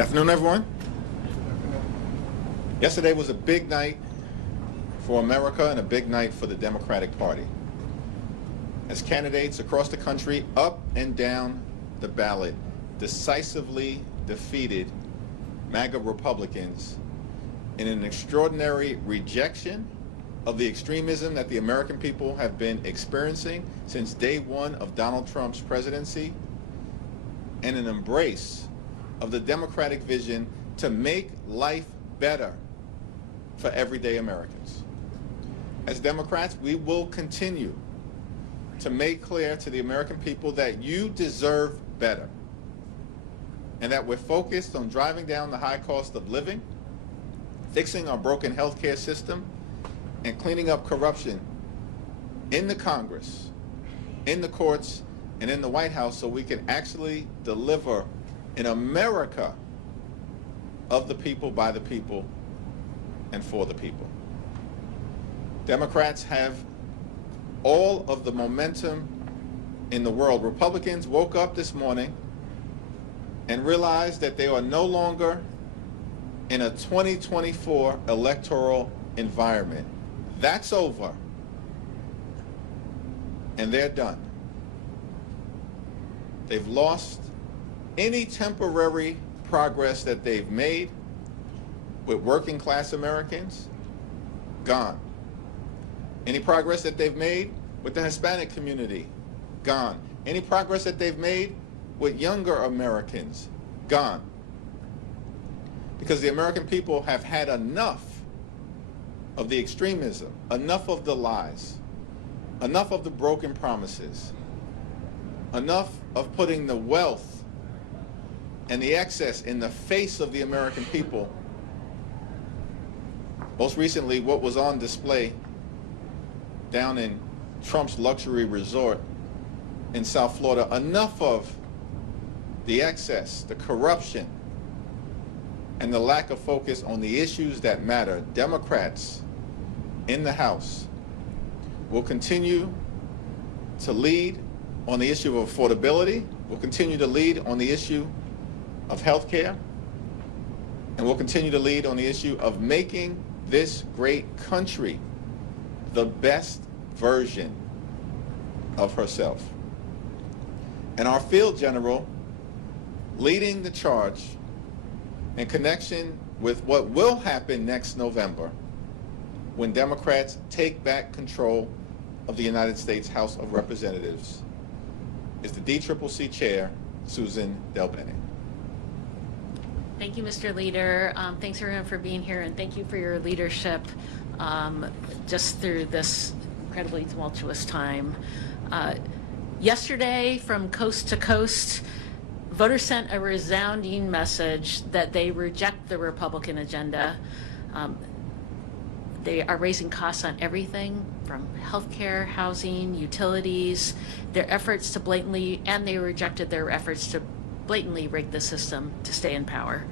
afternoon, everyone. Yesterday was a big night for America and a big night for the Democratic Party, as candidates across the country, up and down the ballot, decisively defeated MAGA Republicans in an extraordinary rejection of the extremism that the American people have been experiencing since day one of Donald Trump's presidency, and an embrace of the Democratic vision to make life better for everyday Americans. As Democrats, we will continue to make clear to the American people that you deserve better, and that we're focused on driving down the high cost of living, fixing our broken healthcare system, and cleaning up corruption in the Congress, in the courts, and in the White House, so we can actually deliver an America of the people, by the people, and for the people. Democrats have all of the momentum in the world. Republicans woke up this morning and realized that they are no longer in a 2024 electoral environment. That's over, and they're done. They've lost any temporary progress that they've made with working class Americans, gone. Any progress that they've made with the Hispanic community, gone. Any progress that they've made with younger Americans, gone. Because the American people have had enough of the extremism, enough of the lies, enough of the broken promises, enough of putting the wealth and the excess in the face of the American people. Most recently, what was on display down in Trump's luxury resort in South Florida, enough of the excess, the corruption, and the lack of focus on the issues that matter. Democrats in the House will continue to lead on the issue of affordability, will continue to lead on the issue of health care, and will continue to lead on the issue of making this great country the best version of herself. And our field general leading the charge in connection with what will happen next November when Democrats take back control of the United States House of Representatives is the DCCC Chair, Susan DelBene. Thank you, Mr. Leader. Thanks everyone for being here, and thank you for your leadership just through this incredibly tumultuous time. Yesterday, from coast to coast, voters sent a resounding message that they reject the Republican agenda. They are raising costs on everything from healthcare, housing, utilities, their efforts to blatantly, and they rejected their efforts to blatantly rig the system to stay in power.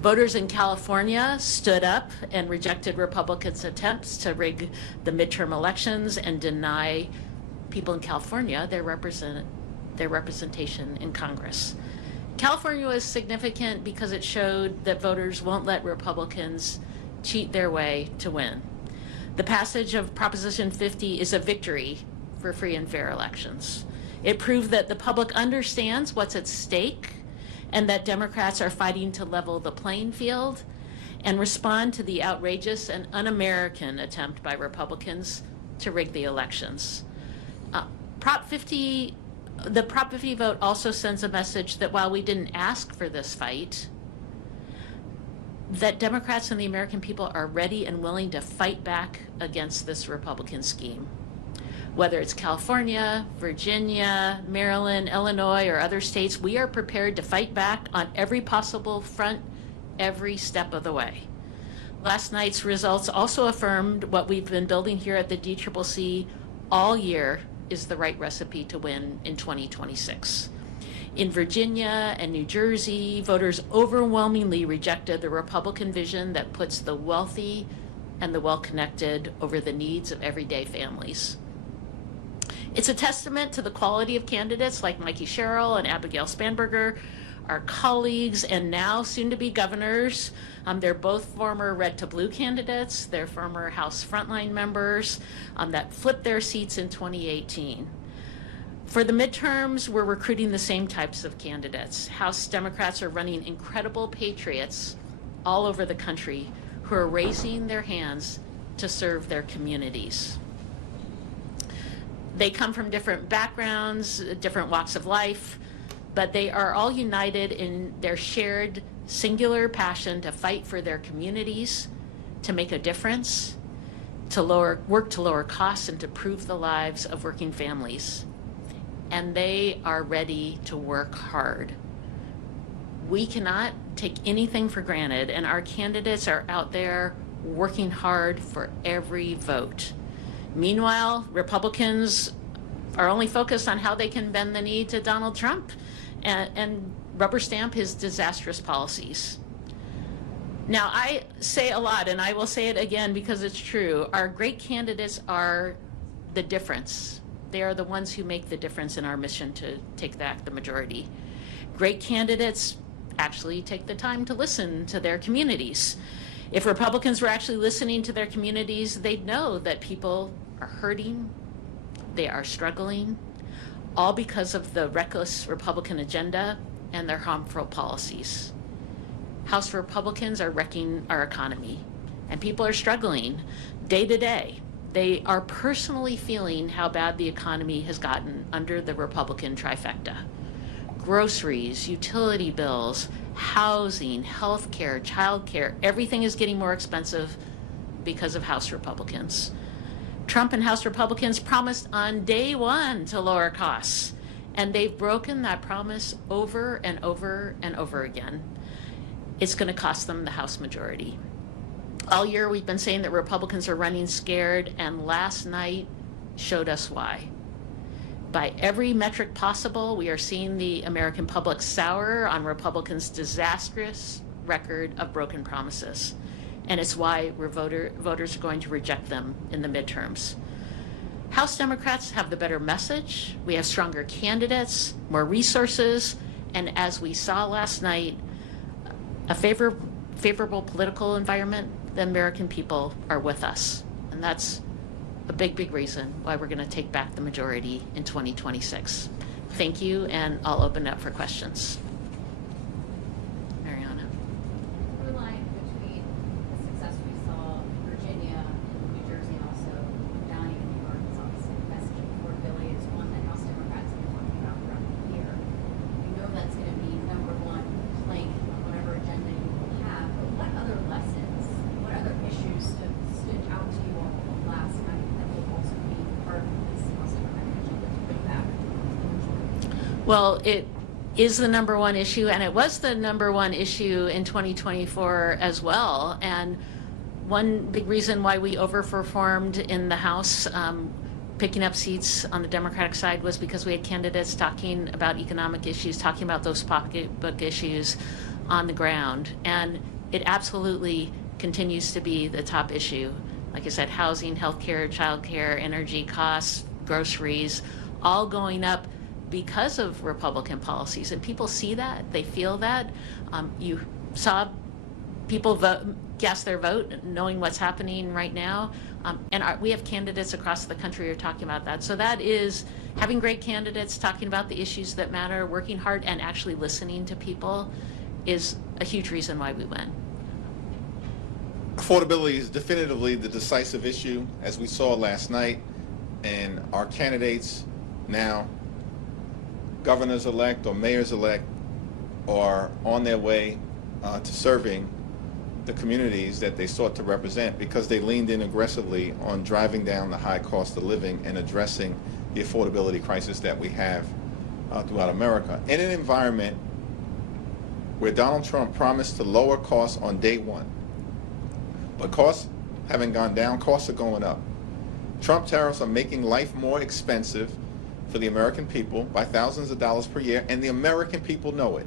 Voters in California stood up and rejected Republicans' attempts to rig the midterm elections and deny people in California their representation in Congress. California was significant because it showed that voters won't let Republicans cheat their way to win. The passage of Proposition 50 is a victory for free and fair elections. It proved that the public understands what's at stake and that Democrats are fighting to level the playing field and respond to the outrageous and un-American attempt by Republicans to rig the elections. The Prop 50 vote also sends a message that while we didn't ask for this fight, that Democrats and the American people are ready and willing to fight back against this Republican scheme. Whether it's California, Virginia, Maryland, Illinois, or other states, we are prepared to fight back on every possible front, every step of the way. Last night's results also affirmed what we've been building here at the DCCC all year is the right recipe to win in 2026. In Virginia and New Jersey, voters overwhelmingly rejected the Republican vision that puts the wealthy and the well-connected over the needs of everyday families. It's a testament to the quality of candidates like Sherrill and Abigail Spanberger, our colleagues and now soon-to-be governors. They're both former red to blue candidates. They're former House frontline members that flipped their seats in 2018. For the midterms, we're recruiting the same types of candidates. House Democrats are running incredible patriots all over the country who are raising their hands to serve their communities. They come from different backgrounds, different walks of life, but they are all united in their shared singular passion to fight for their communities, to make a difference, to work to lower costs and to improve the lives of working families. And they are ready to work hard. We cannot take anything for granted, and our candidates are out there working hard for every vote. Meanwhile, Republicans are only focused on how they can bend the knee to Donald Trump and rubber stamp his disastrous policies. Now, I say a lot, and I will say it again because it's true. Our great candidates are the difference. They are the ones who make the difference in our mission to take back the majority. Great candidates actually take the time to listen to their communities. If Republicans were actually listening to their communities, they'd know that people are hurting, they are struggling, all because of the reckless Republican agenda and their harmful policies. House Republicans are wrecking our economy, and people are struggling day to day. They are personally feeling how bad the economy has gotten under the Republican trifecta. Groceries, utility bills, housing, health care, child care, everything is getting more expensive because of House Republicans. Trump and House Republicans promised on day one to lower costs, and they've broken that promise over and over and over again. It's going to cost them the House majority. All year we've been saying that Republicans are running scared, and last night showed us why. By every metric possible, we are seeing the American public sour on Republicans' disastrous record of broken promises. And it's why voters are going to reject them in the midterms. House Democrats have the better message. We have stronger candidates, more resources, and as we saw last night, a favorable political environment. The American people are with us. And that's a big, big reason why we're going to take back the majority in 2026. Thank you, and I'll open it up for questions. Mariana. Through line between the success we saw in Virginia and New Jersey and also Mamdani in New York is obviously the message of affordability is one that House Democrats have been talking about throughout the year. We know that's going to be number one plank on whatever agenda you will have, but what other lessons, what other issues stood out to you all last night that will also be part of this House Democratic agenda to bring back the majority? Well, it is the number one issue, and it was the number one issue in 2024 as well. And one big reason why we overperformed in the House, picking up seats on the Democratic side, was because we had candidates talking about economic issues, talking about those pocketbook issues on the ground. And it absolutely continues to be the top issue. Like I said, housing, healthcare, childcare, energy costs, groceries, all going up because of Republican policies. And people see that, they feel that. You saw people cast their vote knowing what's happening right now. We have candidates across the country who are talking about that. So that is having great candidates talking about the issues that matter, working hard, and actually listening to people is a huge reason why we win. Affordability is definitively the decisive issue, as we saw last night, and our candidates now, governors-elect or mayors-elect, are on their way to serving the communities that they sought to represent because they leaned in aggressively on driving down the high cost of living and addressing the affordability crisis that we have throughout America. In an environment where Donald Trump promised to lower costs on day one, but costs haven't gone down, costs are going up. Trump tariffs are making life more expensive for the American people by thousands of dollars per year, and the American people know it.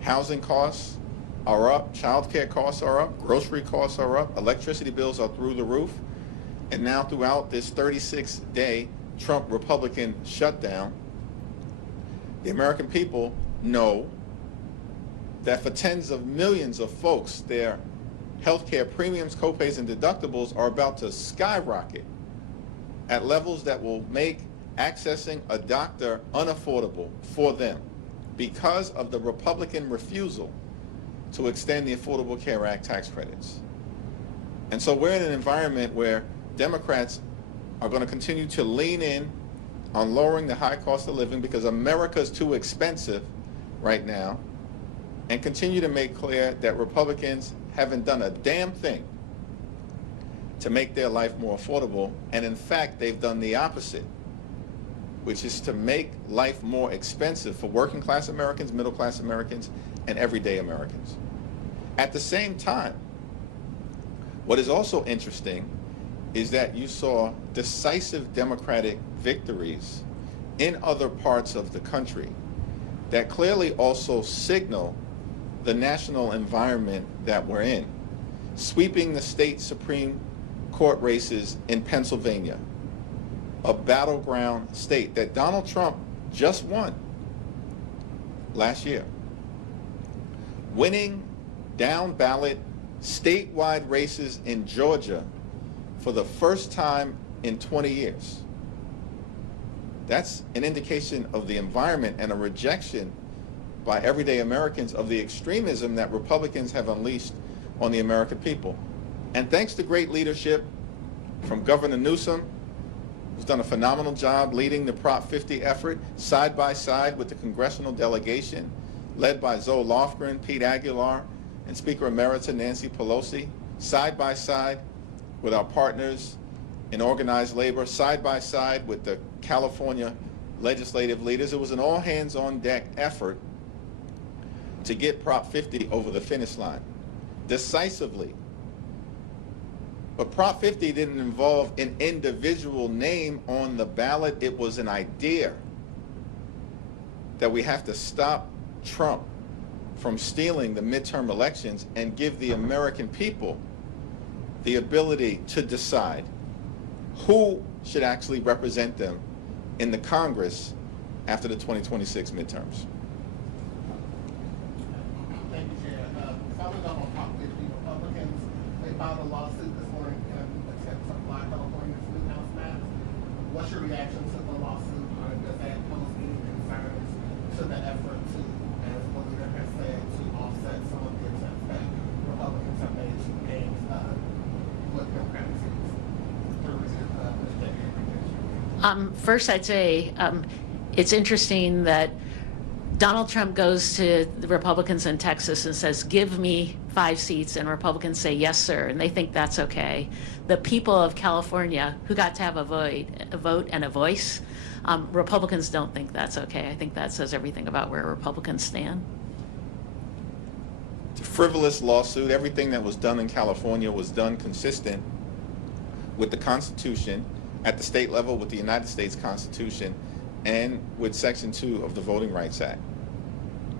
Housing costs are up, child care costs are up, grocery costs are up, electricity bills are through the roof, and now throughout this 36-day Trump Republican shutdown, the American people know that for tens of millions of folks, their healthcare premiums, copays, and deductibles are about to skyrocket at levels that will make accessing a doctor unaffordable for them because of the Republican refusal to extend the Affordable Care Act tax credits. And so we're in an environment where Democrats are going to continue to lean in on lowering the high cost of living because America's too expensive right now, and continue to make clear that Republicans haven't done a damn thing to make their life more affordable. And in fact, they've done the opposite, which is to make life more expensive for working class Americans, middle class Americans, and everyday Americans. At the same time, what is also interesting is that you saw decisive Democratic victories in other parts of the country that clearly also signal the national environment that we're in. Sweeping the state Supreme Court races in Pennsylvania, a battleground state that Donald Trump just won last year. Winning down ballot statewide races in Georgia for the first time in 20 years. That's an indication of the environment and a rejection by everyday Americans of the extremism that Republicans have unleashed on the American people. And thanks to great leadership from Governor Newsom, who's done a phenomenal job leading the Prop 50 effort side by side with the congressional delegation led by Zoe Lofgren, Pete Aguilar, and Speaker Emerita Nancy Pelosi, side by side with our partners in organized labor, side by side with the California legislative leaders. It was an all-hands-on-deck effort to get Prop 50 over the finish line decisively. But Prop 50 didn't involve an individual name on the ballot. It was an idea that we have to stop Trump from stealing the midterm elections and give the American people the ability to decide who should actually represent them in the Congress after the 2026 midterms. Thank you, Chair. Following up on Prop 50, Republicans, they filed a lawsuit this morning in an attempt to apply California's greenhouse maps. What's your reaction to the lawsuit? Does that pose any concerns to the effort to, as one leader has said, to offset some of the attempts that Republicans have made to gain what Democrats see through First, I'd say it's interesting that Donald Trump goes to the Republicans in Texas and says, give me 5 seats, and Republicans say, yes, sir, and they think that's okay. The people of California, who got to have a vote and a voice, Republicans don't think that's okay. I think that says everything about where Republicans stand. It's a frivolous lawsuit. Everything that was done in California was done consistent with the Constitution at the state level, with the United States Constitution, and with Section 2 of the Voting Rights Act.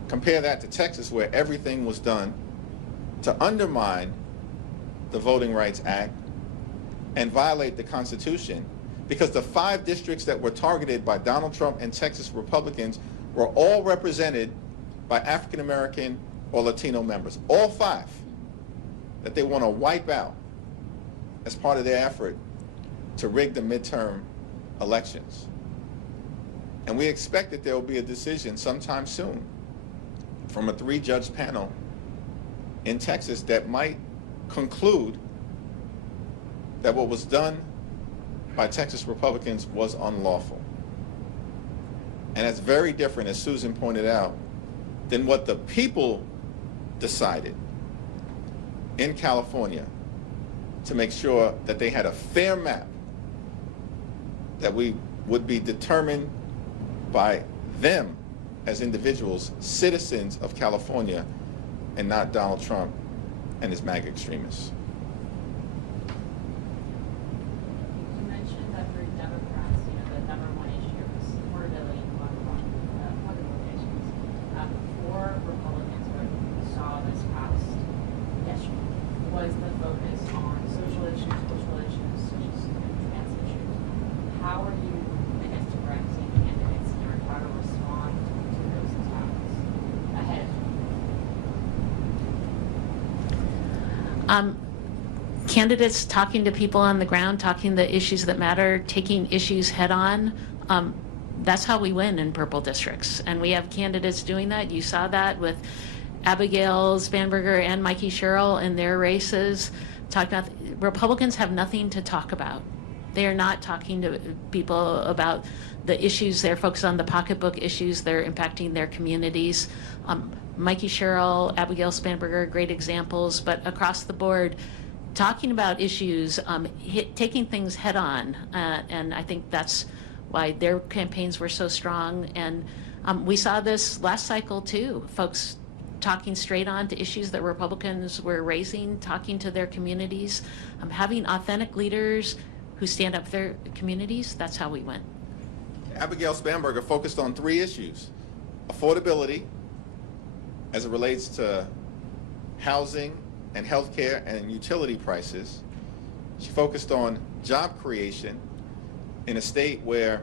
Compare that to Texas, where everything was done to undermine the Voting Rights Act and violate the Constitution, because the 5 districts that were targeted by Donald Trump and Texas Republicans were all represented by African American or Latino members. All 5 that they want to wipe out as part of their effort to rig the midterm elections. And we expect that there will be a decision sometime soon from a 3-judge panel in Texas that might conclude that what was done by Texas Republicans was unlawful. And that's very different, as Susan pointed out, than what the people decided in California to make sure that they had a fair map that we would be determined by them as individuals, citizens of California, and not Donald Trump and his MAGA extremists. You mentioned that for Democrats, the number one issue is affordability and public locations. For Republicans, what we saw this past yesterday was the focus on social issues, cultural issues, such as trans issues. How are you, I guess, directing candidates here how to respond to those attacks? Candidates talking to people on the ground, talking the issues that matter, taking issues head on. That's how we win in purple districts. And we have candidates doing that. You saw that with Abigail Spanberger and Mikey Sherrill in their races. Republicans have nothing to talk about. They are not talking to people about the issues. They're focused on the pocketbook issues that are impacting their communities. Mikey Sherrill, Abigail Spanberger, great examples, but across the board, talking about issues, taking things head on, and I think that's why their campaigns were so strong. And we saw this last cycle too, folks talking straight on to issues that Republicans were raising, talking to their communities, having authentic leaders who stand up for their communities. That's how we win. Abigail Spanberger focused on 3 issues: affordability, as it relates to housing and healthcare and utility prices. She focused on job creation in a state where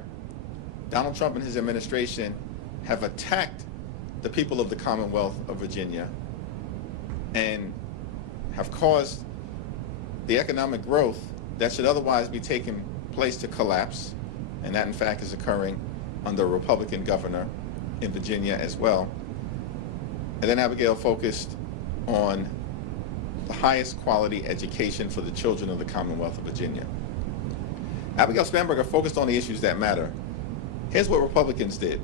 Donald Trump and his administration have attacked the people of the Commonwealth of Virginia and have caused the economic growth that should otherwise be taking place to collapse, and that in fact is occurring under a Republican governor in Virginia as well. And then Abigail focused on the highest quality education for the children of the Commonwealth of Virginia. Abigail Spanberger focused on the issues that matter. Here's what Republicans did.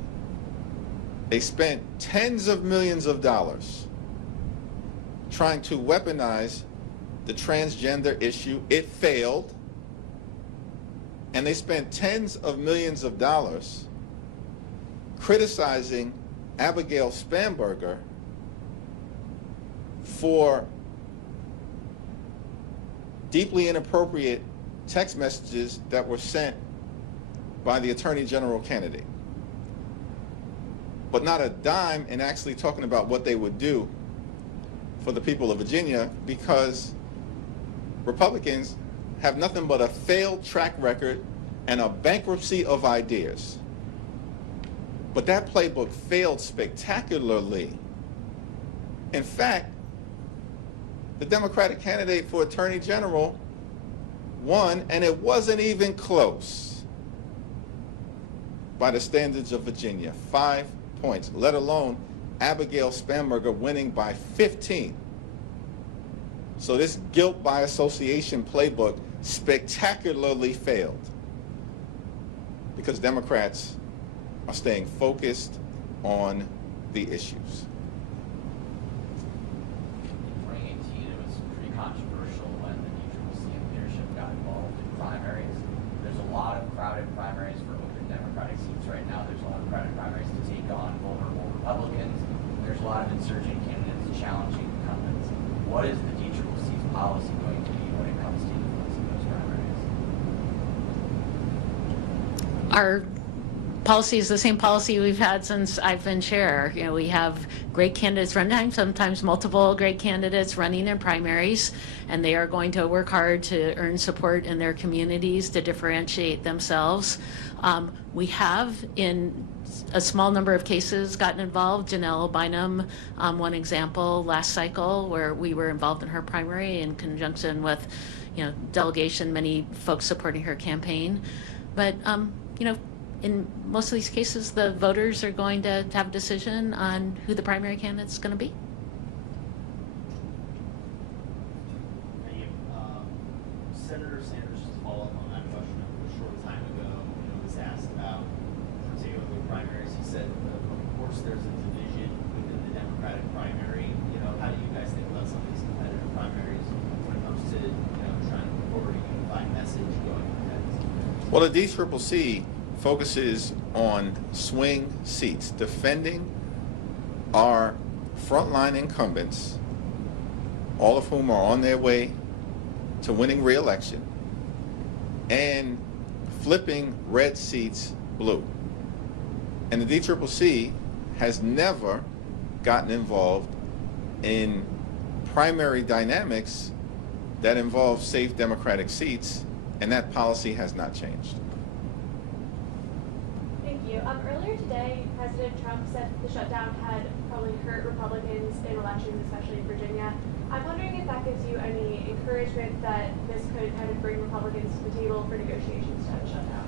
They spent tens of millions of dollars trying to weaponize the transgender issue. It failed. And they spent tens of millions of dollars criticizing Abigail Spanberger for deeply inappropriate text messages that were sent by the Attorney General candidate, but not a dime in actually talking about what they would do for the people of Virginia, because Republicans have nothing but a failed track record and a bankruptcy of ideas. But that playbook failed spectacularly. In fact, the Democratic candidate for Attorney General won, and it wasn't even close by the standards of Virginia, 5 points, let alone Abigail Spanberger winning by 15. So this guilt by association playbook spectacularly failed because Democrats are staying focused on the issues. In 2018, it was pretty controversial when the DCCC leadership got involved in primaries. There's a lot of crowded primaries for open Democratic seats right now. There's a lot of crowded primaries to take on vulnerable Republicans. There's a lot of insurgent candidates challenging incumbents. What is the DCCC's policy going to be when it comes to influencing those primaries? Our policy is the same policy we've had since I've been chair. You know, we have great candidates running, sometimes multiple great candidates running in primaries, and they are going to work hard to earn support in their communities to differentiate themselves. We have, in a small number of cases, gotten involved. Janelle Bynum, one example last cycle, where we were involved in her primary in conjunction with, delegation, many folks supporting her campaign. But, in most of these cases, the voters are going to have a decision on who the primary candidate's going to be. Senator Sanders, just to follow up on that question, a short time ago, was asked about particularly primaries. He said, of course, there's a division within the Democratic primary. How do you guys think about some of these competitive primaries when it comes to, trying to put forward a unified message going ahead? Well, the DCCC focuses on swing seats, defending our frontline incumbents, all of whom are on their way to winning re-election, and flipping red seats blue. And the DCCC has never gotten involved in primary dynamics that involve safe Democratic seats, and that policy has not changed. Thank you. Earlier today, President President Trump said the shutdown had probably hurt Republicans in elections, especially in Virginia. I'm wondering if that gives you any encouragement that this could kind of bring Republicans to the table for negotiations to have a shutdown.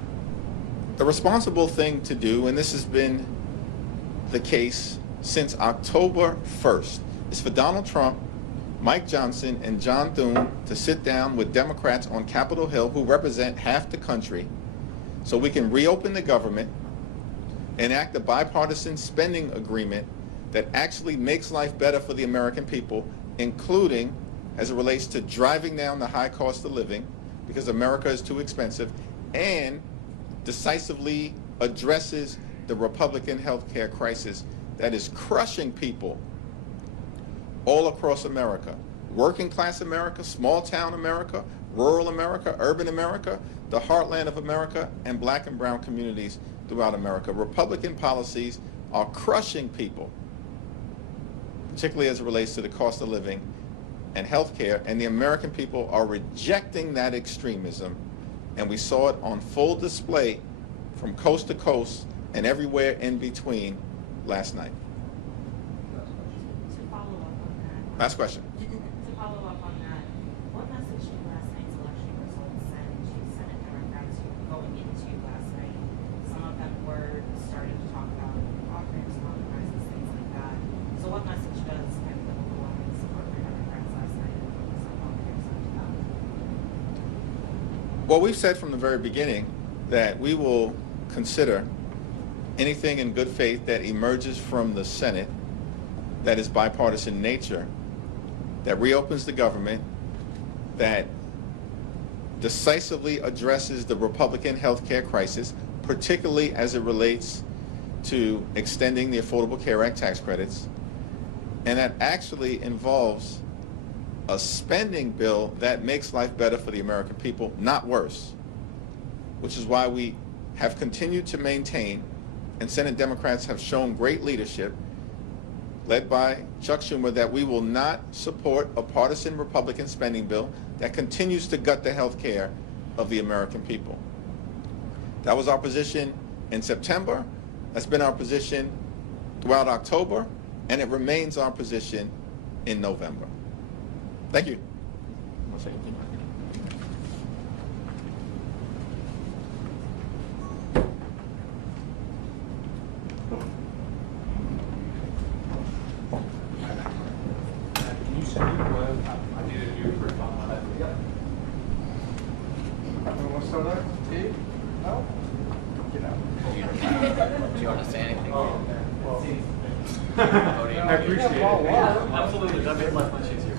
The responsible thing to do, and this has been the case since October 1st, is for Donald Trump, Mike Johnson, and John Thune to sit down with Democrats on Capitol Hill who represent half the country so we can reopen the government, enact a bipartisan spending agreement that actually makes life better for the American people, including as it relates to driving down the high cost of living because America is too expensive, and decisively addresses the Republican health care crisis that is crushing people all across America. Working class America, small town America, rural America, urban America, the heartland of America, and black and brown communities throughout America. Republican policies are crushing people, particularly as it relates to the cost of living and health care, and the American people are rejecting that extremism, and we saw it on full display from coast to coast and everywhere in between last night. To follow up on that. Last question. To follow up on that, what message did last night's election results send to Senate Democrats who were going into last night? Some of them were starting to talk about offerings, compromises, things like that. So what message does kind of the overwhelming support for Democrats last night and focus on what they're excited about? Well, we've said from the very beginning that we will consider anything in good faith that emerges from the Senate that is bipartisan in nature, that reopens the government, that decisively addresses the Republican health care crisis, particularly as it relates to extending the Affordable Care Act tax credits, and that actually involves a spending bill that makes life better for the American people, not worse, which is why we have continued to maintain, and Senate Democrats have shown great leadership, led by Chuck Schumer, that we will not support a partisan Republican spending bill that continues to gut the health care of the American people. That was our position in September. That's been our position throughout October, and it remains our position in November. Thank you. Can you send me what I need to do for a fun? Yep. Want to start out? Steve? No? Get out. Do you want to say anything? I appreciate it. Absolutely, that made life much easier.